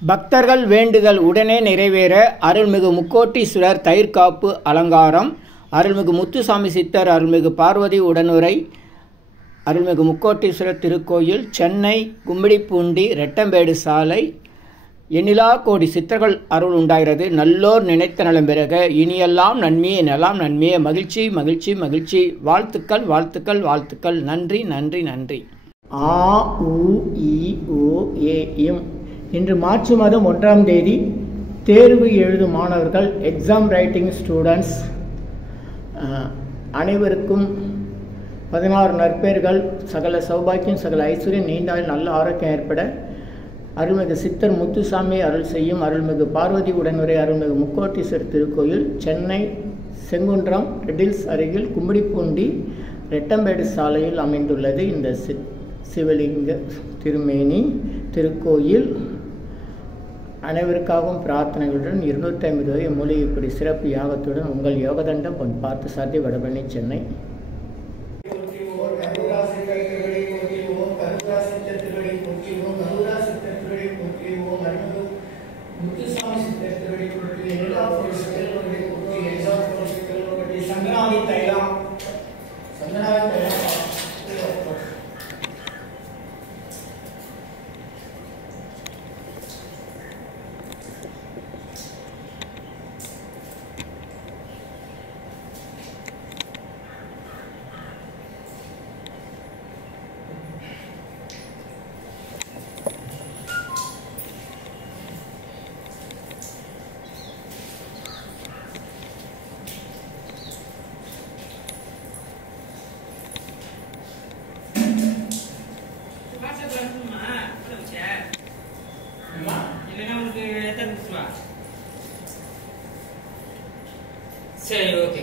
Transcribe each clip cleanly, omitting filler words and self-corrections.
பக்தர்கள் வேண்டுதல் உடனே நிறைவேற அருள்மிகு முக்கோட்டீஸ்வரர் தயிர்காப்பு அலங்காரம். அருள்மிகு முத்துசாமி சித்தர் அருள்மிகு பார்வதி உடனுரை அருள்மிகு முக்கோட்டீஸ்வரர் திருக்கோயில், சென்னை கும்மிடிப்பூண்டி ரெட்டம்பேடு சாலை. எண்ணிலா கோடி சித்தர்கள் அருள் உண்டாகிறது. நல்லோர் நினைத்த நலம் பெறுக. இனியெல்லாம் நன்மையே, நலம் நன்மையே. மகிழ்ச்சி மகிழ்ச்சி மகிழ்ச்சி. வாழ்த்துக்கள் வாழ்த்துக்கள் வாழ்த்துக்கள். நன்றி நன்றி நன்றி. ஆ உ இ ஓ ஏ இம். இன்று மார்ச் மாதம் 1ஆம் தேதி தேர்வு எழுதும் மாணவர்கள், எக்ஸாம் ரைட்டிங் ஸ்டூடெண்ட்ஸ் அனைவருக்கும் 16 நற்பெயர்கள், சகல சௌபாக்கியம், சகல ஐஸ்வர்யம், நீண்டால் நல்ல ஆரோக்கியம் ஏற்பட அருள்மிகு சித்தர் முத்துசாமி அருள் செய்யும் அருள்மிகு பார்வதி உடனுரை அருள்மிகு முக்கோட்டீஸ்வரர் திருக்கோயில், சென்னை செங்குன்றம் ரெட்டில்ஸ் அருகில் கும்மிடிப்பூண்டி ரெட்டம்பேடு சாலையில் அமைந்துள்ளது. இந்த சிவலிங்க திருமேனி திருக்கோயில் அனைவருக்காகவும் பிரார்த்தனைகளுடன் 250 வகை மூலிகைப்படி சிறப்பு யாகத்துடன் உங்கள் யோகதண்டம் பொன் பார்த்து சாத்தி வடபழனி, சென்னை. சரி, ஓகே.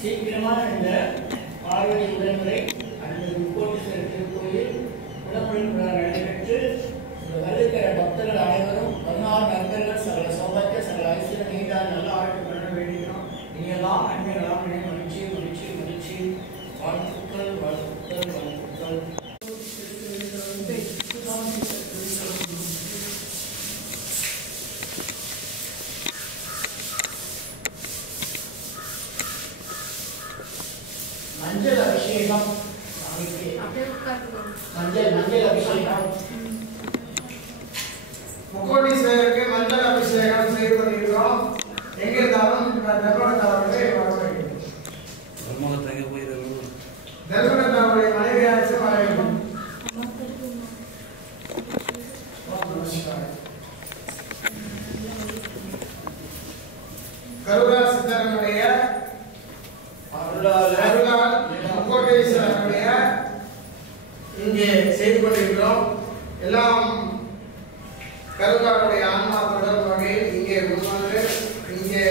சீக்கிரமாக இந்த பார்வதி உடன்முறை அருள்மிகு முக்கோட்டீஸ்வரர் திருக்கோயில் குணமுடன் நடைபெற்று வருகிற பக்தர்கள் அனைவரும் 16 நண்பர்கள் சகல சௌபாக்கிய சகல ஐஸ்வர்யம் நீண்டால் நல்ல ஆட்சி பண்ண வேண்டிக்கிறோம். இனியெல்லாம் அன்பியெல்லாம் மகிழ்ச்சி மகிழ்ச்சி மகிழ்ச்சி வாழ்த்துக்கள் வாழ்த்துக்கள் வாழ்த்துக்கள். மஞ்சள் அபிஷேகம் மஞ்சள் அபிஷேகம் முக்கோட்டீஸ்வரருக்கு மஞ்சள் அபிஷேகம் செய்து கொண்டிருக்கிறோம். எங்கிருந்தாலும் தர்மகர்த்தாவுடைய தர்மகர்த்தாவுடைய மனைவியாச்சு வர வேண்டும். கருடா சித்தரனுடைய அருளால் முக்கோட்டீஸ்வரனுடைய இங்கே செய்து கொண்டிருக்கிறோம். எல்லாம் கருடாருடைய ஆன்மா தொடர் வகையில் இங்கே முன்வந்து இங்கே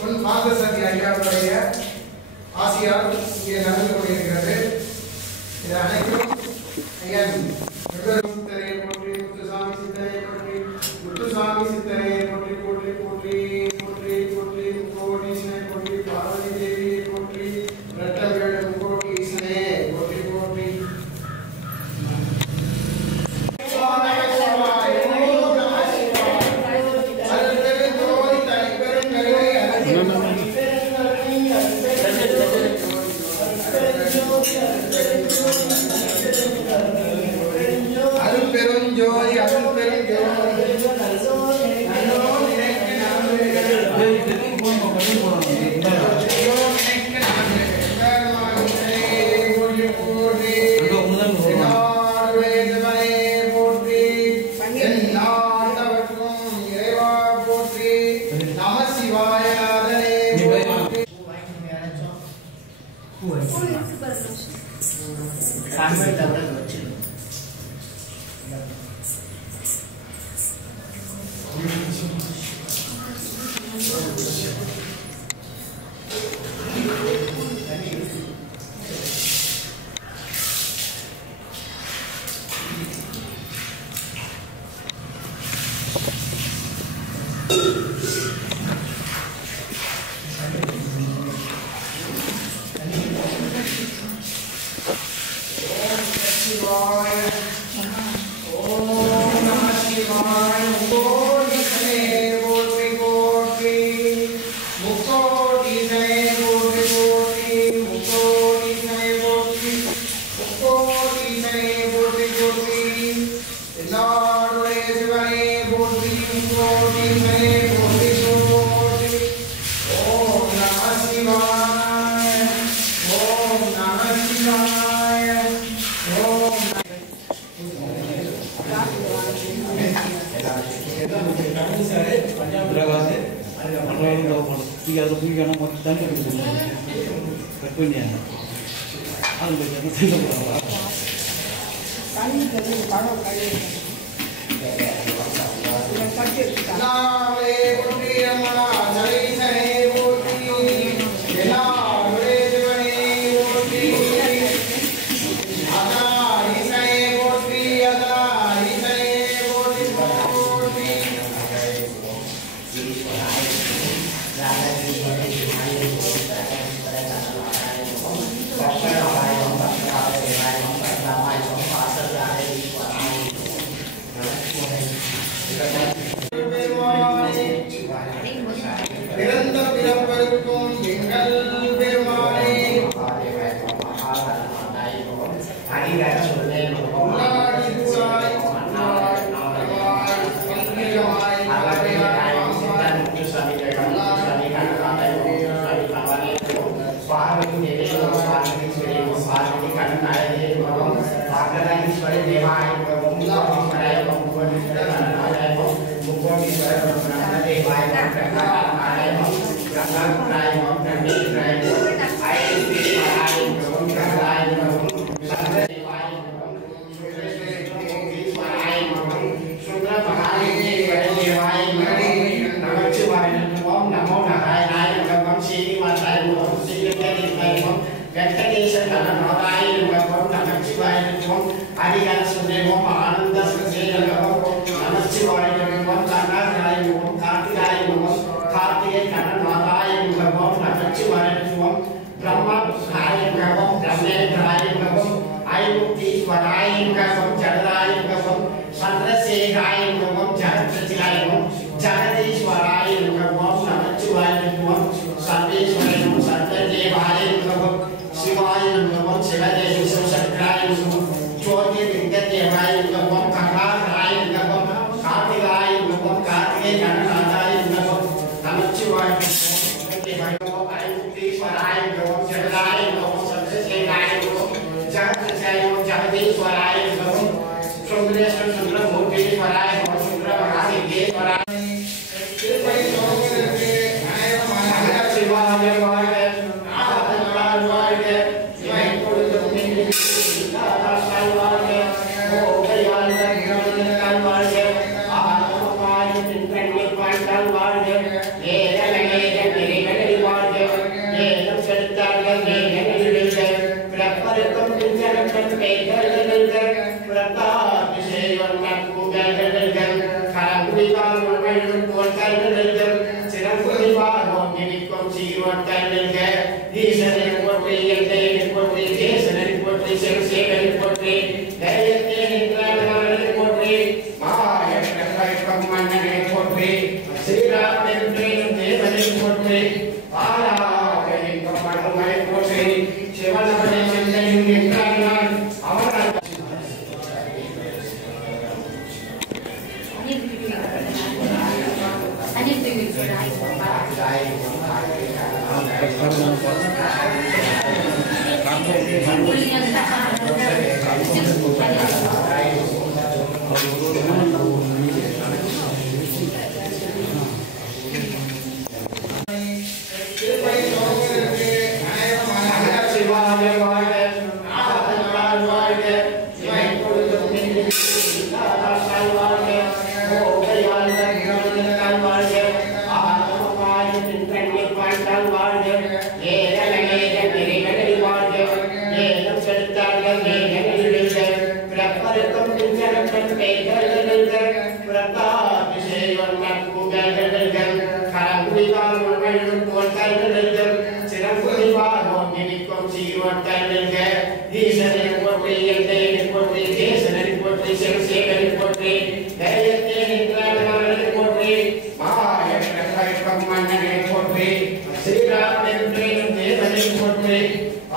முன் பாந்தசதி ஐயாவுடைய ஆசியால் இங்கே நடந்து கொண்டிருக்கிறது. இது அனைத்தும் ஐயா சித்தரை போற்றி முத்துசாமி சித்தரை போற்றி முத்துசாமி சித்தரை போற்றி போற்றி போற்றி போற்றி போற்றி முக்கோட்டீஸ்வரனை போற்றி பார்வதி தேவியை போற்றி இரட்டவேடு முக்கோட்டீஸ்வரனை போற்றி போற்றி அருள்பெருஞ்சோதி Bye. ஹரிஹர சுந்தரம் ஆனந்த சுந்தரம் நமச்சிவாய நமம் கண்ணாய நமம் கார்த்திகாய நமம் கார்த்திகை கண்ணன் மாதாய நமம் நமச்சிவாய நமம் பிரம்மபுராய நமம் பிரம்மேந்திராய நமம் ஐமுக்தீஸ்வராய நமம் ஜகதாய நமம் சந்திரசேகராய நமம் ஜகத்ரசிகாய நமம் ஜகதீஸ்வராய நமம் நமச்சிவாய நமம் சர்வேஸ்வராய நமம் சர்வதேவாய நமம் சிவாய நமம் சிவதேவ சிவசக்தியாய நமம் ஜோதிர்லிங்கதேவாய நமம் கருணாகராய நமம் கார்த்திகாய நமம் கார்த்திகை கண்ணநாதாய நமம் நமச்சிவாய நமம் ஐமுக்தீஸ்வராய நமம் ஜகதாய நமம் சந்திரசேகராய நமம் ஜகத்ரசிகாய நமம் ஜகதீஸ்வராய நமம் சுந்தரேஸ்வர சுந்தரமூர்த்தீஸ்வராய நமம் சுந்தரமகாலிங்கேஸ்வராய திருப்பதி சோழர்களுக்கு அநேகமான சிவாய வாழ்க ஆதலால் வாழ்க இவை கொடுக்கும் தாதாசால் வாழ்க ஓகை வாழ்க கிரமணத்தால் வாழ்க ஆதம் வாழ்க பின்கண்ணில் வாழ்ந்தால் வாழ்க ஏகலநேக நெறிகளில் வாழ்க ஏகம் செலுத்தார்கள் நேகங்களில் பிறப்பருக்கும் பிஞ்சரப்பன் பேய்களில் பிரதாபிஷேகம் நட்புகள்கள் கரங்குடிவார் உள்வழும் போர்த்தல்கள் சிறப்புரிவார் ஓங்கினிக்கும் சீரோட்டல்க ஈசனை போற்றி எந்தை போற்றி தேசனை போற்றி சிவசேகரை போற்றி தைரியத்தை நின்றாளரை போற்றி மாயக்கம் மன்னனை போற்றி ஸ்ரீராமன் தேவனை போற்றி ஆராதனைக்கும் மனமை போற்றி சிவனவனை சிந்தையும் நின்றான் அவனால் திருப்பதி சோழர்களுக்கு அநேகமான சிவாய வாழ்க ஆதலால் வாழ்க இவை கொடுக்கும் தாதாசால் வாழ்க ஓகை வாழ்க கிரமணத்தால் வாழ்க ஆதம் வாழ்க பின்கண்ணில் வாழ்ந்தால் வாழ்க ஏகலநேக நெறிகளில் வாழ்க ஏகம் செலுத்தார்கள் நேகங்களில் பிறப்பருக்கும் பிஞ்சரப்பன் பேய்களில் பிரதாபிஷேகம் நட்புகள்கள் கரங்குடிவார் உள்வழும் போர்த்தல்கள் சிறப்புரிவார் ஓங்கினிக்கும் சீரோட்டல்க ஈசனை போற்றி எந்தை போற்றி தேசனை போற்றி சிவசேகரை போற்றி தைரியத்தை நின்றாளரை போற்றி மாயக்கம் மன்னனை போற்றி ஸ்ரீராமன் தேவனை போற்றி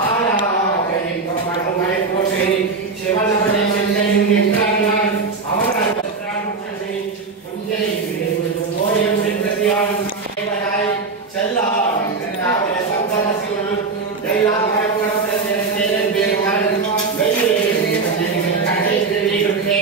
ஆராதனைக்கும் மனமை போற்றி சிவனவனை சிந்தையும் நின்றான் அவனால் புஞ்சை ஓயம் பிரதியான் செல்லாம் சந்தமசிவன் தைலாமரம் பிரசேனேன் பேருமான் வெயிலே கடை திருவிழுக்கே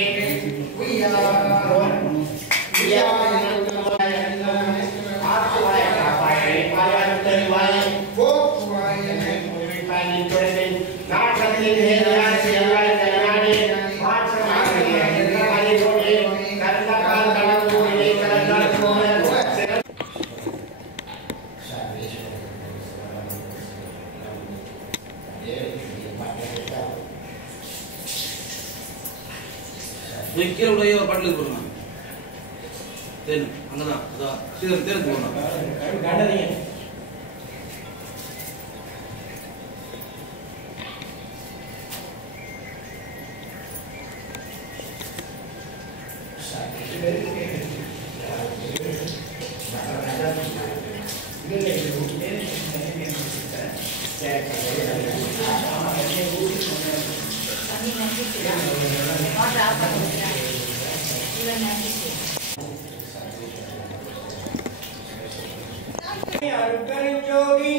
கீழே உடைய ஒரு பாட்டில் போடுங்க தேன் அங்கதான் அதான் சீக்கிரம் தேர்ந்து போகணும் அருட்பெருஞ்சோதி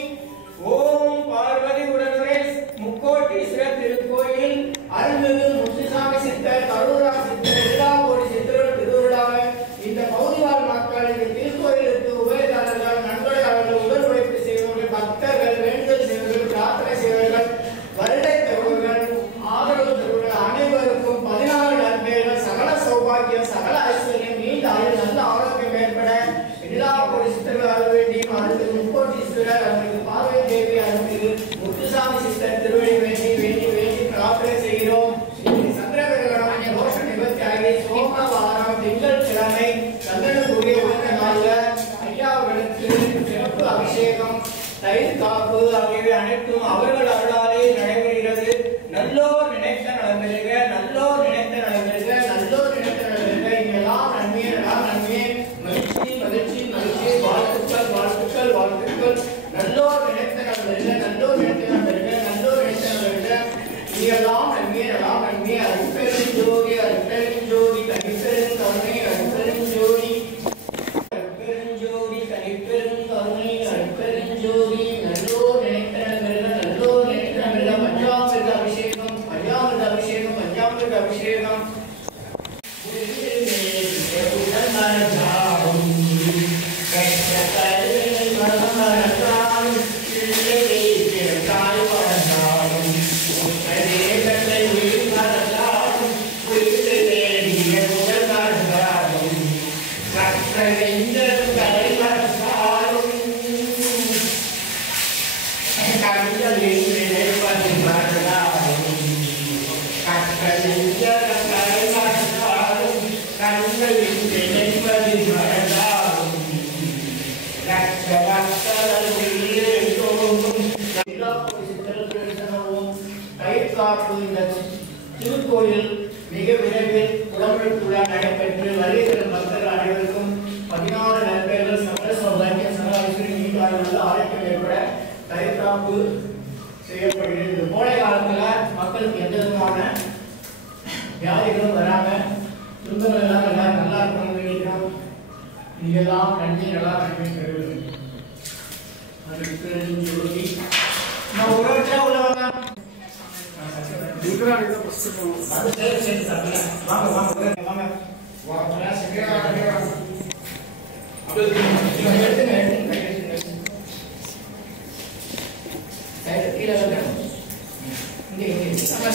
ஓம் பார்வதி உடனுரை முக்கோட்டீஸ்வரர் திருக்கோயில் அருள்மிகு முத்துசாமி சித்தர் கருணா சித்தர் எல்லா சித்தர்கள் திருவிழாக இந்த பகுதிவாழ் மக்கள் இந்த திருக்கோயிலுக்கு உபயதாரர்கள் நன்கொடையாளர்கள் உடல் உழைப்பு செய்வர்கள் பக்தர்கள் வேண்டுதல் செய்வர்கள் பிரார்த்தனை செய்வர்கள் வருடை தருவர்கள் ஆதரவு தருவர்கள் அனைவருக்கும் 14 நன்மைகள் சகல சௌபாகியம் சகல ஐஸ்வர்யம் நீண்ட ஆயுள் நல்ல ஆரோக்கியம் ஏற்பட எல்லா சித்தர்கள் அருள் வேண்டியும் அருள்மிகு முக்கோட்டீஸ்வரர் அருள்மிகு பார்வதி தேவி அருள்மிகு முத்துசாமி தயிர் காப்பு ஆகியவை அனைத்தும் அவர்கள் அருளாலே நடைபெறுகிறது. நல்லோர் நினைத்த நலம்பெறுக, நல்லோர் நினைத்த நலம்பெறுக, நல்லோர் நினைத்த நலம்பெறுக. இங்கெல்லாம் நன்மையே நன்மையே, மகிழ்ச்சி மகிழ்ச்சி மகிழ்ச்சி, வாழ்த்துக்கள் வாழ்த்துக்கள் வாழ்த்துக்கள். நல்லோர் நினைத்த நலம்பெறுக, நல்லோர் நினைத்த நலம்பெறுக, நல்லோர் நினைத்த நலம்பெறுக. இங்கெல்லாம் நன்மையே நன்மையே. அருட்பெரும் ஜோதி அருட்பெரும் ஜோதி தனிப்பெரும் கருணை அருட்பெரும் ஜோதி அருட்பெருஞ்சோதி தனிப்பெரும் கருணை அருட்பெருஞ்சோதி. நல்லோர் நினைத்த நலம்பெறுக, நல்லோர் நினைத்த நலம்பெறுக. பஞ்சாமிர்த அபிஷேகம் பஞ்சாமிர்த அபிஷேகம் பஞ்சாமிர்த அபிஷேகம். திருக்கோயில் மிக விரைவில் உடம்பெடுத்துள்ள நடைபெற்று வருகிற பக்தர்கள் அனைவருக்கும் 16 நற்பெயர்கள் சகல சௌபாகிய சகலாஸ்வரி நீண்டாயுள்ள ஆரோக்கியம் ஏற்பட தயிர்காப்பு செய்யப்படுகிறது. இந்த கோடை காலத்தில் மக்களுக்கு எந்த விதமான வியாதிகளும் வராம துன்பங்கள் எல்லாம் எல்லாரும் நல்லா இருக்கணும்னு வேண்டிக்கிறோம். இதெல்லாம் நன்றி நல்லா நன்றி பெறுவது. நான் உறவுச்சா உள்ளவங்க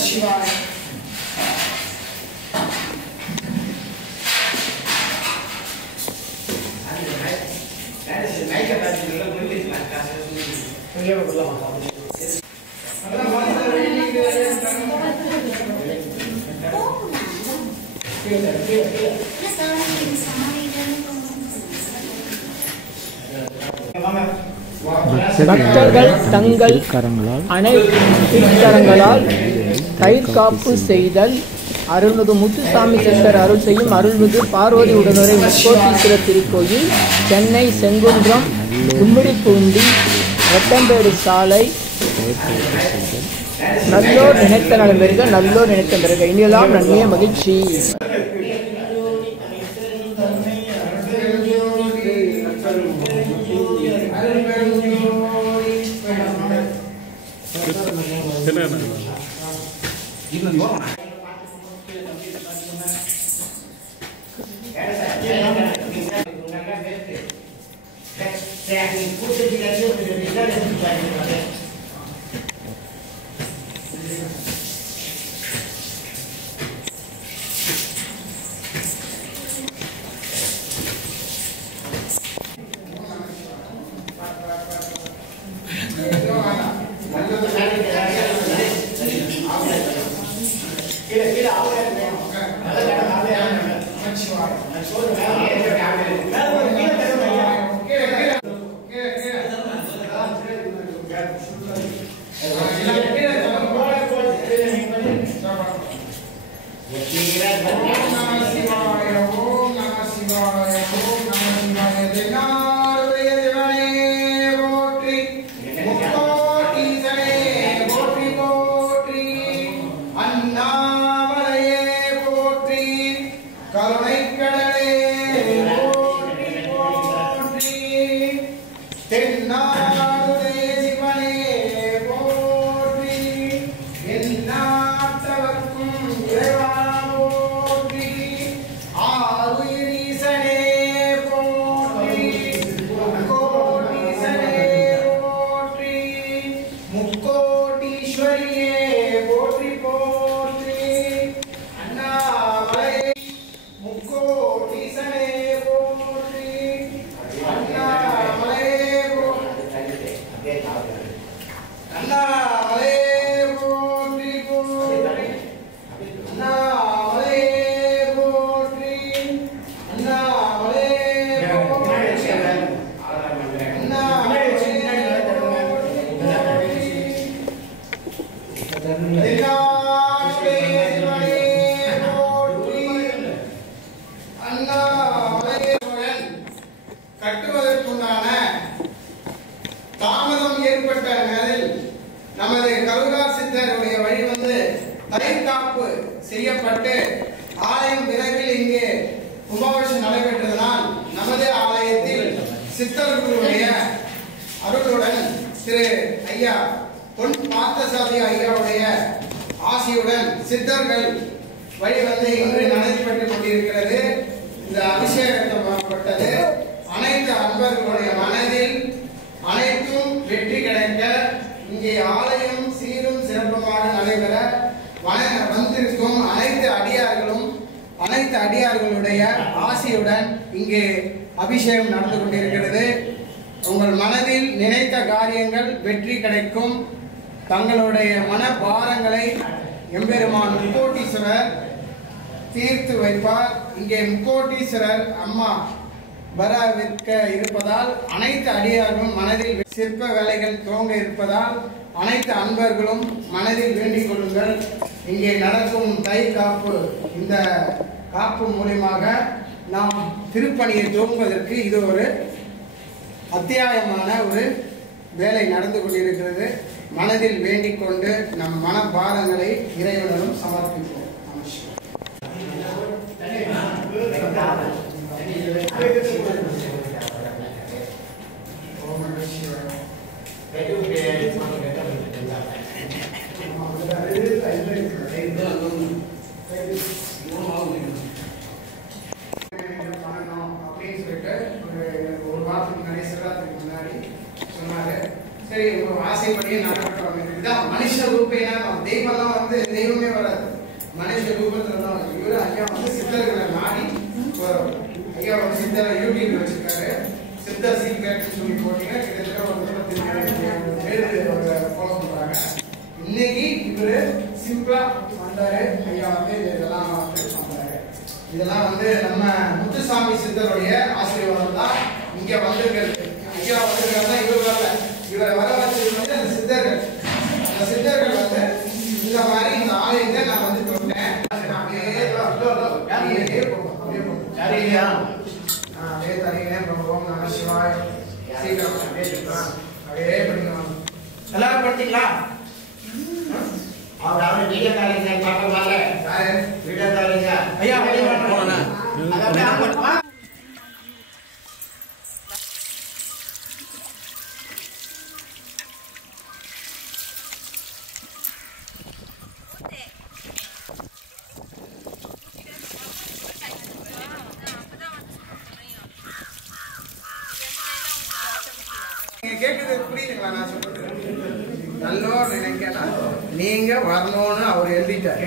சிவாய் பக்தர்கள் தங்கள் அனைத்து தயிர் காப்பு செய்தல் அருள்மிகு முத்துசாமி சித்தர் அருள் செய்யும் அருள்மிகு பார்வதி உடனுரை முக்கோட்டீஸ்வரர் திருக்கோயில், சென்னை செங்குன்றம், கும்மிடிப்பூண்டி, ரெட்டம்பேடு சாலை. நல்லோர் நினைத்த நலம்பெறுக, நல்லோர் நினைத்த பெறுக. இனியெல்லாம் நன்மையே மகிழ்ச்சி. என் நாட்டவர்க்கும் இறைவா போற்றி. காப்பு செய்யப்பட்டு ஆலயம் விரைவில் இங்கே கும்பாபிஷேகம் நடைபெற்றதனால் நமது ஆலயத்தில் சித்தர்களுடைய அருளுடன் திரு ஐயா பொன் பார்த்தசாதி ஐயாவுடைய ஆசியுடன் சித்தர்கள் வழி வந்து இன்று நடைபெற்றுக் கொண்டிருக்கிறது. இந்த அபிஷேகப்பட்டது அனைத்து அன்பர்களுடைய மனதில் அனைத்தும் வெற்றி கிடைக்க இங்கே ஆலயம் சீரும் சிறப்புமாக நடைபெற வந்திருக்கும் அனைத்து அடியார்களுடைய ஆசியுடன் இங்கே அபிஷேகம் நடந்து கொண்டிருக்கிறது. உங்கள் மனதில் நினைத்த காரியங்கள் வெற்றி கிடைக்கும். தங்களுடைய மன பாரங்களை எம்பெருமான் முக்கோட்டீஸ்வரர் தீர்த்து வைப்பார். இங்கே முக்கோட்டீஸ்வரர் அம்மா வரவிற்க இருப்பதால் அனைத்து அடியார்களும் மனதில் சிற்ப வேலைகள் துவங்க இருப்பதால் அனைத்து அன்பர்களும் மனதில் வேண்டிக் கொள்ளுங்கள். இங்கே நடக்கும் தை காப்பு, இந்த காப்பு மூலியமாக நாம் திருப்பணியை துவங்குவதற்கு இது ஒரு அத்தியாயமான ஒரு வேலை நடந்து கொண்டிருக்கிறது. மனதில் வேண்டிக் கொண்டு நம் மன பாரங்களை இறைவனிடம் சமர்ப்பிப்போம். ஒரு வாரத்துக்கு நிறைய சிவராத்திரிக்கு முன்னாடி சொன்னாரு. சரி, ஒரு ஆசைப்படியே நடக்கட்டும். இதுதான் மனுஷ ரூபேனா, தெய்வம்லாம் வந்து தெய்வமே வராது, மனுஷ ரூபத்துல தான். இவரு ஐயா வந்து சித்தர்களை நாடி ஐயா வந்து சித்தரை யூடியூப் வச்சிருக்காரு. சித்தர் சீக்ரெட் சொல்லி போட்டீங்கன்னா கிட்டத்தட்ட ஒரு 35 பேர் ஃபாலோ பண்றாங்க. இன்னைக்கு இவரு சிம்பிளா வந்தாரு. ஐயா வந்து இதெல்லாம் வந்து பண்றாரு. இதெல்லாம் வந்து நம்ம முத்துசாமி சித்தருடைய ஆசீர்வாதம் தான் இங்க வந்திருக்கிறது. ஐயா வந்திருக்காருன்னா இவர் வரல, இவரை வர வச்சது வந்து அந்த சித்தர்கள். அந்த சித்தர்கள் வந்து இந்த மாதிரி இந்த ஆலயத்தை நான் வந்து தொட்டேன். அப்படியே தனியே ஓம் நம சிவாய். சீக்கிரம் அப்படியே படிக்கலாம். எல்லாரும் படித்தீங்களா? அவர் வீடியோ காலிங் பக்கமால வீடியோ காலிங் ஐயா கேட்குறது புரியுதுங்களா? நான் சொல்றது நல்லோர் நினைக்கணும், நீங்க வரணும்னு அவர் எழுதிட்டார்.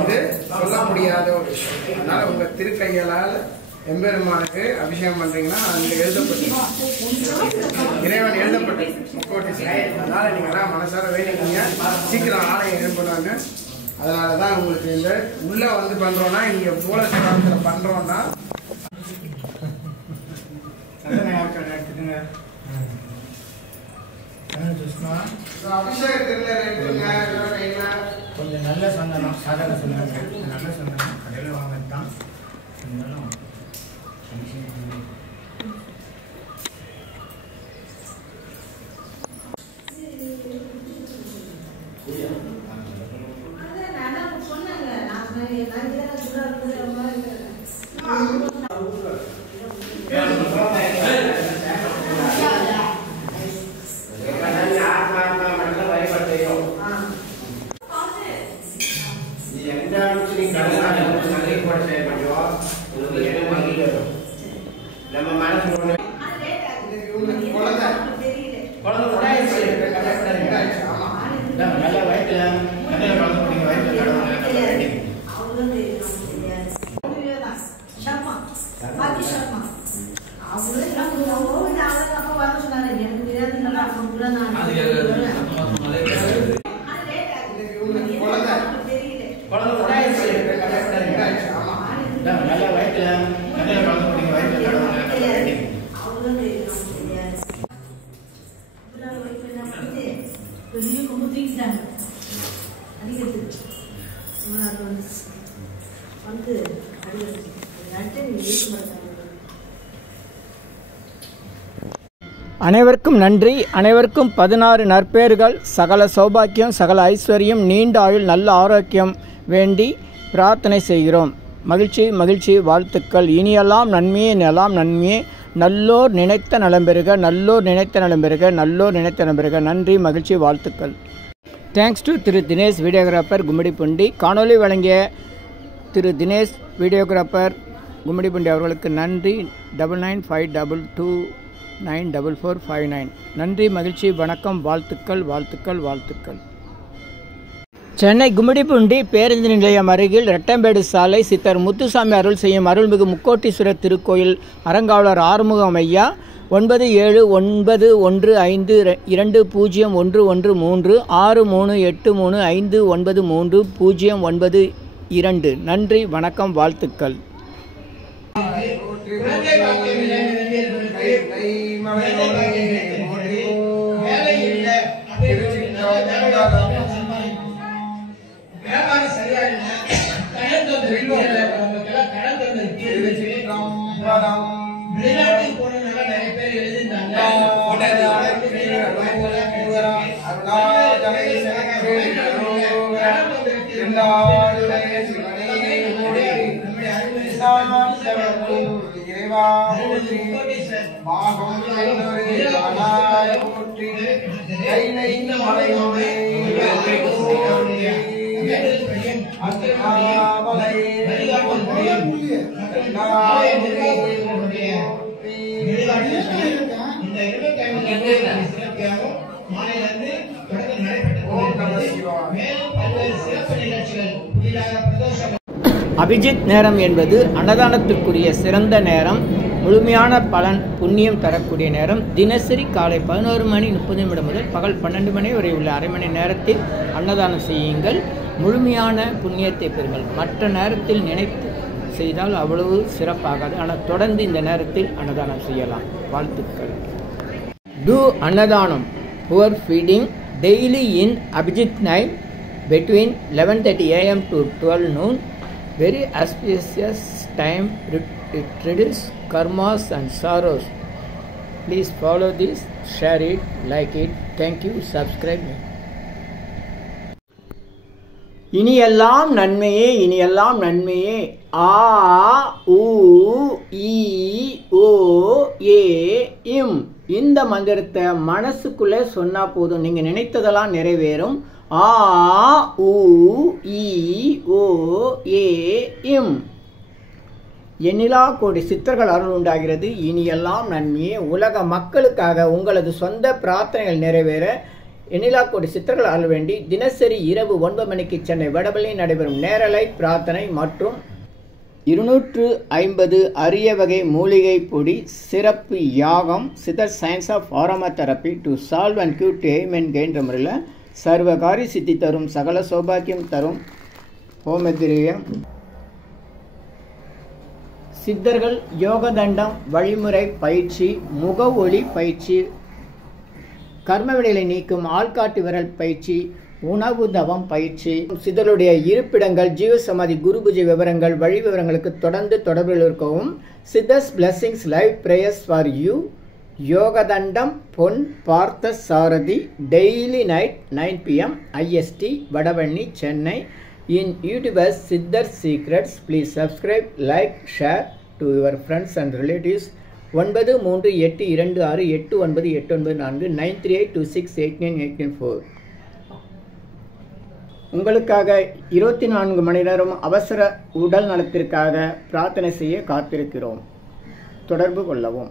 இது சொல்ல முடியாத ஒரு விஷயம். அதனால உங்க திருக்கையலால் எம்பெருமானுக்கு அபிஷேகம் பண்றீங்கன்னா அங்க எழுதப்பட்டு இறைவன் எழுதப்பட்டு முக்கோட்டி. அதனால நீங்க எல்லாம் மனசார வேண்டிங்க, சீக்கிரம் ஆலயம் எழுப்புனாங்க. அதனாலதான் உங்களுக்கு இந்த உள்ள வந்து பண்றோம்னா, இங்க மூலஸ்தானத்துல பண்றோம்னா கொஞ்சம் நல்ல சந்தனம் சாதக சொன்னாங்க. நல்ல சந்தனம் கடையில் வாங்கிட்டு தான் இருந்தாலும் அனைவருக்கும் நன்றி. அனைவருக்கும் 16 நற்பேறுகள், சகல சௌபாக்கியம், சகல ஐஸ்வர்யம், நீண்ட ஆயுள், நல்ல ஆரோக்கியம் வேண்டி பிரார்த்தனை செய்கிறோம். மகிழ்ச்சி மகிழ்ச்சி வாழ்த்துக்கள். இனியெல்லாம் நன்மையே இனியெல்லாம் நன்மையே. நல்லோர் நினைத்த நலம் பெறுக, நல்லோர் நினைத்த நலம் பெறுக, நல்லோர் நினைத்த நலம் பெறுக. நன்றி மகிழ்ச்சி வாழ்த்துக்கள். Thanks to Thiru Dinesh videographer Gummidipoondi. காணொலி வழங்கிய திரு தினேஷ் வீடியோகிராஃபர் கும்மிடிப்பூண்டி அவர்களுக்கு நன்றி. 9952294459. நன்றி மகிழ்ச்சி வணக்கம் வாழ்த்துக்கள் வாழ்த்துக்கள் வாழ்த்துக்கள். சென்னை கும்மிடிப்பூண்டி பேருந்து நிலையம் அருகில் ரெட்டம்பேடு சாலை சித்தர் முத்துசாமி அருள் செய்யும் அருள்மிகு முக்கோட்டீஸ்வரர் திருக்கோயில் அறங்காவலர் ஆறுமுகம் ஐயா 9795201113 6383593092. நன்றி வணக்கம் வாழ்த்துக்கள். அபிஜித் நேரம் என்பது அன்னதானத்திற்குரிய சிறந்த நேரம், முழுமையான பலன் புண்ணியம் தரக்கூடிய நேரம். தினசரி காலை 11:30 முதல் பகல் 12 மணி வரை உள்ள அரை மணி நேரத்தில் அன்னதானம் செய்யுங்கள். முழுமையான புண்ணியத்தை பெறுங்கள். மற்ற நேரத்தில் நினைத்து செய்தால் அவ்வளவு சிறப்பாகாது. ஆனால் தொடர்ந்து இந்த நேரத்தில் அன்னதானம் செய்யலாம். வாழ்த்துக்கள். Do அன்னதானம் poor feeding daily in Abhijit night between 11:30 AM to 12 noon. Very auspicious time. It reduces karmas and sorrows. Please follow this, share it, like it. Thank you. Subscribe me. இனியெல்லாம் நன்மையே இனியெல்லாம் நன்மையே. ஆ உ ஈ ஓ ஏ இம். இந்த மந்திரத்தை மனசுக்குள்ளே சொன்னா போதும், நீங்க நினைத்ததெல்லாம் நிறைவேறும். ஆ உ ஈ ஓ ஏ இம். எண்ணிலா கோடி சித்தர்கள் அருள் உண்டாகிறது. இனியெல்லாம் நன்மையே. உலக மக்களுக்காக உங்களது சொந்த பிரார்த்தனைகள் நிறைவேற எண்ணிலா கோடி சித்தர்கள் அருள் வேண்டி தினசரி இரவு 9 மணிக்கு சென்னை வடபழனியில் நடைபெறும் நேரலை பிரார்த்தனை மற்றும் 250 அரிய வகை மூலிகை பொடி சிறப்பு யாகம் சித்தர் science of aroma therapy to solve and cue to aim and gain முறையில் சர்வகாரி சித்தி தரும், சகல சௌபாக்கியம் தரும் ஹோமதிரியம் சித்தர்கள் யோகதண்டம் வழிமுறை பயிற்சி, முக ஒளி பயிற்சி, கர்மவினைகளை நீக்கும் ஆள்காட்டு விரல் பயிற்சி, உணவு தவம் பயிற்சி, சித்தருடைய இருப்பிடங்கள், ஜீவசமாதி, குரு பூஜை விவரங்கள், வழி விவரங்களுக்கு தொடர்ந்து தொடர்பில் இருக்கவும். Siddhars blessings live prayers for you. Yogadandam Pon Parthasarathy daily night 9 PM IST Vadapalani Chennai. In YouTube's Siddhar Secrets. Please subscribe, like, share to your friends and relatives. 9382689894 9382689894. உங்களுக்காக 24 மணி நேரம் அவசர உடல் நலத்திற்காக பிரார்த்தனை செய்ய காத்திருக்கிறோம். தொடர்பு கொள்ளவும்.